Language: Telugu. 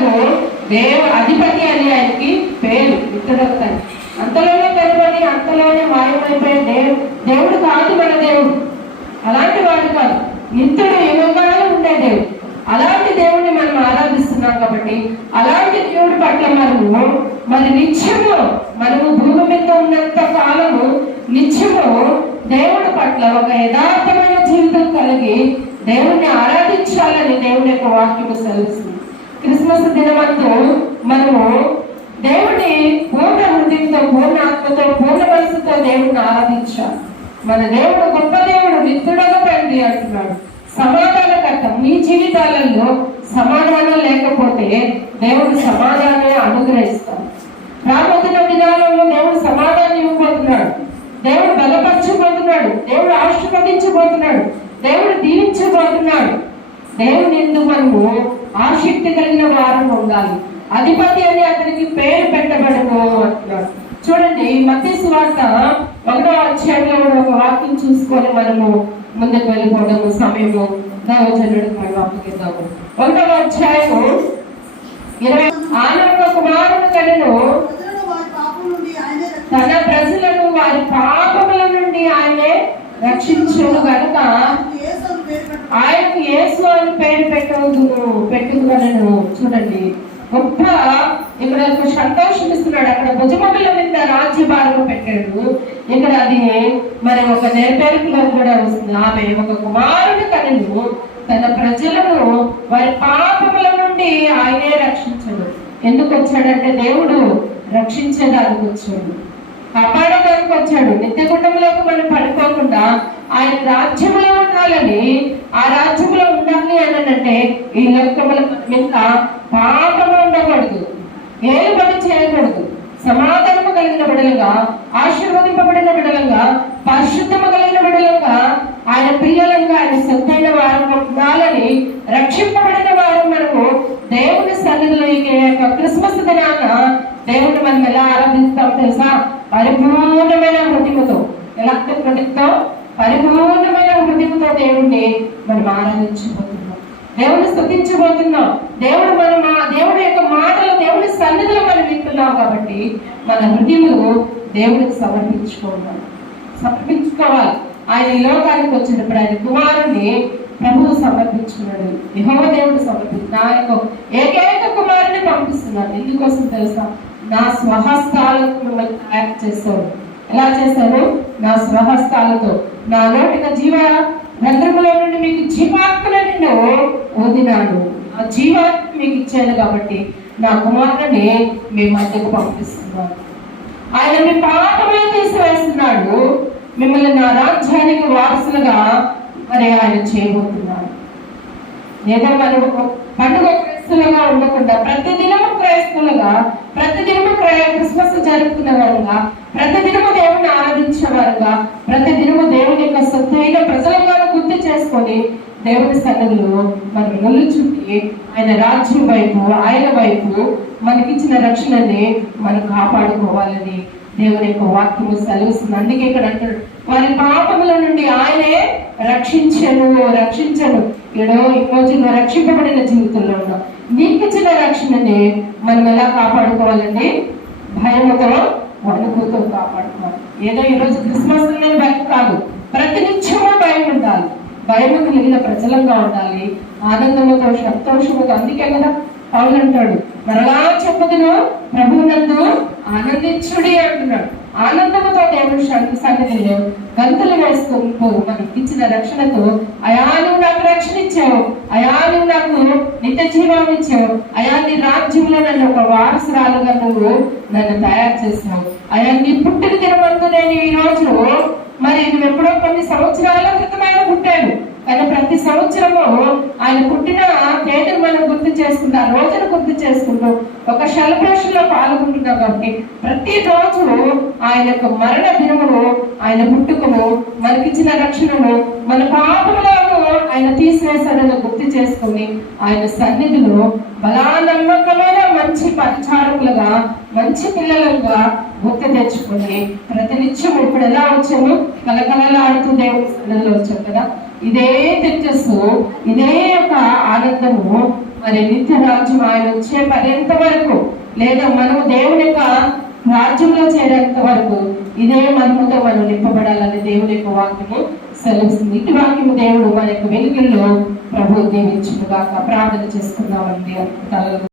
పట్లకు దేవ అధిపతి అని ఆయనకి పేరు విత్తదత్తని అంతలోనే కనబడి అంతలోనే మాయమైపోయే దేవు దేవుడు కాదు మన దేవుడు. అలాంటి వాడు కాదు. ఇంతడు యుగంగానే ఉండే దేవుడు. అలాంటి దేవుడిని మనం ఆరాధిస్తున్నాం కాబట్టి అలాంటి దేవుడి పట్ల మనము మరి నిత్యము మనము భూమి మీద ఉన్నంత కాలము నిత్యము దేవుడి పట్ల ఒక యథార్థమైన జీవితం కలిగి దేవుణ్ణి ఆరాధించాలని దేవుడి యొక్క వాక్యము సెలవుస్తుంది. క్రిస్మస్ దినమందు మనము దేవుని పూర్ణ హృదయంతో పూర్ణ ఆత్మతో పూర్ణ మనసుతో దేవుడిని ఆరాధించాలి. మన దేవుడు గొప్ప దేవుడు నిత్యుడగా తండ్రి అంటున్నాడు. సమాధాన కట్టం మీ జీవితాలలో సమాధానం లేకపోతే దేవుడు సమాధానమే అనుగ్రహిస్తాడు. రాబోతున్న విధానంలో దేవుడు సమాధానం ఇవ్వబోతున్నాడు. దేవుడు బలపరచబోతున్నాడు. దేవుడు ఆశీర్వదించబోతున్నాడు. దేవుడు దీవించబోతున్నాడు. దేవుని ఎందుకు మనము ఆసక్తి కలిగిన వారం ఉండాలి. అధిపతి అని అతనికి పేరు పెట్టబడము అంటున్నాడు. చూడండి మత్స్య వార్త ఒకటో అధ్యాయంలో కూడా ఒక వాక్యం చూసుకొని మనము ముందుకు వెళ్ళిపోవడము సమయము దైవజనుడికి మనం అప్పగిద్దాము ఒకటో అధ్యాయము ఇరవై ఆనంద కుమారుడు కలను తన ప్రజలను వారి పాపముల నుండి ఆయనే రక్షించు కనుక ఆయన యేసు అని పేరు పెట్టు. పెట్టుకున్నాను చూడండి. గొప్ప ఇక్కడ సంతోషం ఇస్తున్నాడు. అక్కడ భుజమముల మీద రాజ్యభారం పెట్టాడు. ఇక్కడ అది మరి ఒక నెరవేర్పులో కూడా వస్తుంది. ఆమె ఒక కుమారుడు కనులు తన ప్రజలను వారి పాపముల నుండి ఆయనే రక్షించడు. ఎందుకు వచ్చాడంటే దేవుడు రక్షించేదానికి వచ్చాడు. కాపాడడానికి వచ్చాడు. నిత్య కుటుంబంలోకి మనం పడిపోకుండా ఆయన రాజ్యంలో ఉండాలని ఆ రాజ్యంలో ఉండాలి అని అంటే ఈ లోకముల మీద పాపము ఉండకూడదు ఏ పని చేయకూడదు. సమాధానము కలిగిన బిడలుగా ఆశీర్వదింపబడిన బిడలంగా పరిశుద్ధము కలిగిన బిడలంగా ఆయన పిల్లలంగా ఆయన సొంతైన వారు ఉండాలని రక్షింపబడిన వారు మనము దేవుని సన్నిధిలో ఈ యొక్క క్రిస్మస్ దినాన దేవుని మనం ఎలా ఆరాధిస్తాం తెలుసా? పరిపూర్ణమైన హృదయముతో ఎలాంటి హృదయంతో పరిపూర్ణమైన హృదయంతో దేవుణ్ణి మనం ఆరాధించబోతున్నాం. దేవుని స్థుతించబోతున్నాం. దేవుడు మనం దేవుడి యొక్క మాటలు దేవుని సన్నిధిలో మనం వింటున్నాం కాబట్టి మన హృదయము దేవుడికి సమర్పించుకోవాలి. సమర్పించుకోవాలి. ఆయన ఈ లోకానికి వచ్చినప్పుడు ఆయన కుమారుణ్ణి ప్రభువు సమర్పించుకున్నాడు. యహోవ దేవుడు సమర్పించి నా యొక్క ఏకైక కుమారుని పంపిస్తున్నాడు. ఎందుకోసం తెలుసా? నా స్వహస్తాలకు మిమ్మల్ని తయారు చేస్తాడు ఎలా చేశాను నా స్వహస్తాలతో నా నోటిన జీవ రంధ్రములో నుండి మీకు జీవాత్మలని వదినాడు ఆ జీవాత్మ మీకు ఇచ్చాను కాబట్టి నా కుమారుని మీ మధ్యకు పంపిస్తున్నాను ఆయన మీ పాపమే తీసివేస్తున్నాడు. మిమ్మల్ని నా రాజ్యానికి వారసులుగా మరి ఆయన చేయబోతున్నాడు. లేదా మరి ఒక పండుగ క్రైస్తులుగా ఉండకుండా ప్రతి దినము క్రైస్తులుగా ప్రతి దినము క్రిస్మస్ జరుపుకునే వారుగా ప్రతి దినము దేవుని ఆరాధించేవారుగా. ప్రతి దినము దేవుని యొక్క సొత్తైన ప్రజలుగా గుర్తు చేసుకొని దేవుని సన్నిధిలో మనం నొల్లు చుట్టి ఆయన రాజ్యం వైపు ఆయన వైపు మనకిచ్చిన రక్షణని మనం కాపాడుకోవాలని దేవుని యొక్క వాక్యము సెలవుస్తుంది. అందుకే ఇక్కడ అంటాడు వారి పాపముల నుండి ఆయనే రక్షించను రక్షించను. ఏడో ఈ రోజుల్లో రక్షింపబడిన జీవితంలో ఉన్నాం నీకు ఇచ్చిన రక్షణని మనం ఎలా కాపాడుకోవాలండి? భయముతో వణుకుతో కాపాడుకోవాలి. ఏదో ఈ రోజు క్రిస్మస్ అనేది భయం కాదు. ప్రతి నిత్యము భయం ఉండాలి. భయము కలిగిన ప్రజలంగా ఉండాలి. ఆనందముతో సంతోషముతో అందుకే కదా పౌలు అంటాడు మరలా చెప్పుదును ప్రభువునందు ఆనందించుడి అంటున్నాడు. ఆనందముతో దేవుడు సంగతి సన్నిధిలో గంతులు వేసుకుంటూ మనకి ఇచ్చిన రక్షణతో అయా నువ్వు నాకు రక్షణ ఇచ్చావు. అయా నువ్వు నాకు నిత్య జీవం ఇచ్చావు. అయా నీ రాజ్యంలో నన్ను ఒక వారసురాలుగా నువ్వు నన్ను తయారు చేసినావు. అయా నీ పుట్టిన దినమందు నేను ఈ రోజు మరి నువ్వు ఎప్పుడో కొన్ని సంవత్సరాల క్రితం ఆయన పుట్టాడు. కానీ ప్రతి సంవత్సరము ఆయన పుట్టిన తేదీని మనం గుర్తు చేసుకుంటాం ఆ రోజును గుర్తు చేసుకుంటూ ఒక సెలబ్రేషన్లో పాల్గొంటున్నాం కాబట్టి ప్రతి రోజు ఆయన యొక్క మరణ దినమును ఆయన పుట్టుకము మనకిచ్చిన రక్షణను మన పాపములను ఆయన తీసివేశాడని గుర్తు చేసుకుని ఆయన సన్నిధిలో బలా నమ్మకమైన మంచి మంచి పిల్లలుగా గుర్తు తెచ్చుకుని ప్రతినిత్యం ఇప్పుడు ఎలా వచ్చాము కలకలలాడుతూ దేవుడి సన్నిధిలో వచ్చాం కదా? ఇదే తెచ్చేస్తూ ఇదే యొక్క ఆనందము మరి నిత్య రాజ్యం ఆయన వచ్చే పర్యంత వరకు లేదా మనము దేవుని యొక్క రాజ్యంలో చేరేంత వరకు ఇదే మనముతో మనం నింపబడాలని దేవుని యొక్క వాక్యము సెలవుస్తుంది. ఇటు వాక్యము దేవుడు మన యొక్క వెలుగుల్లో ప్రభు దీవించుగాక ప్రార్థన చేసుకుందామండి తలలు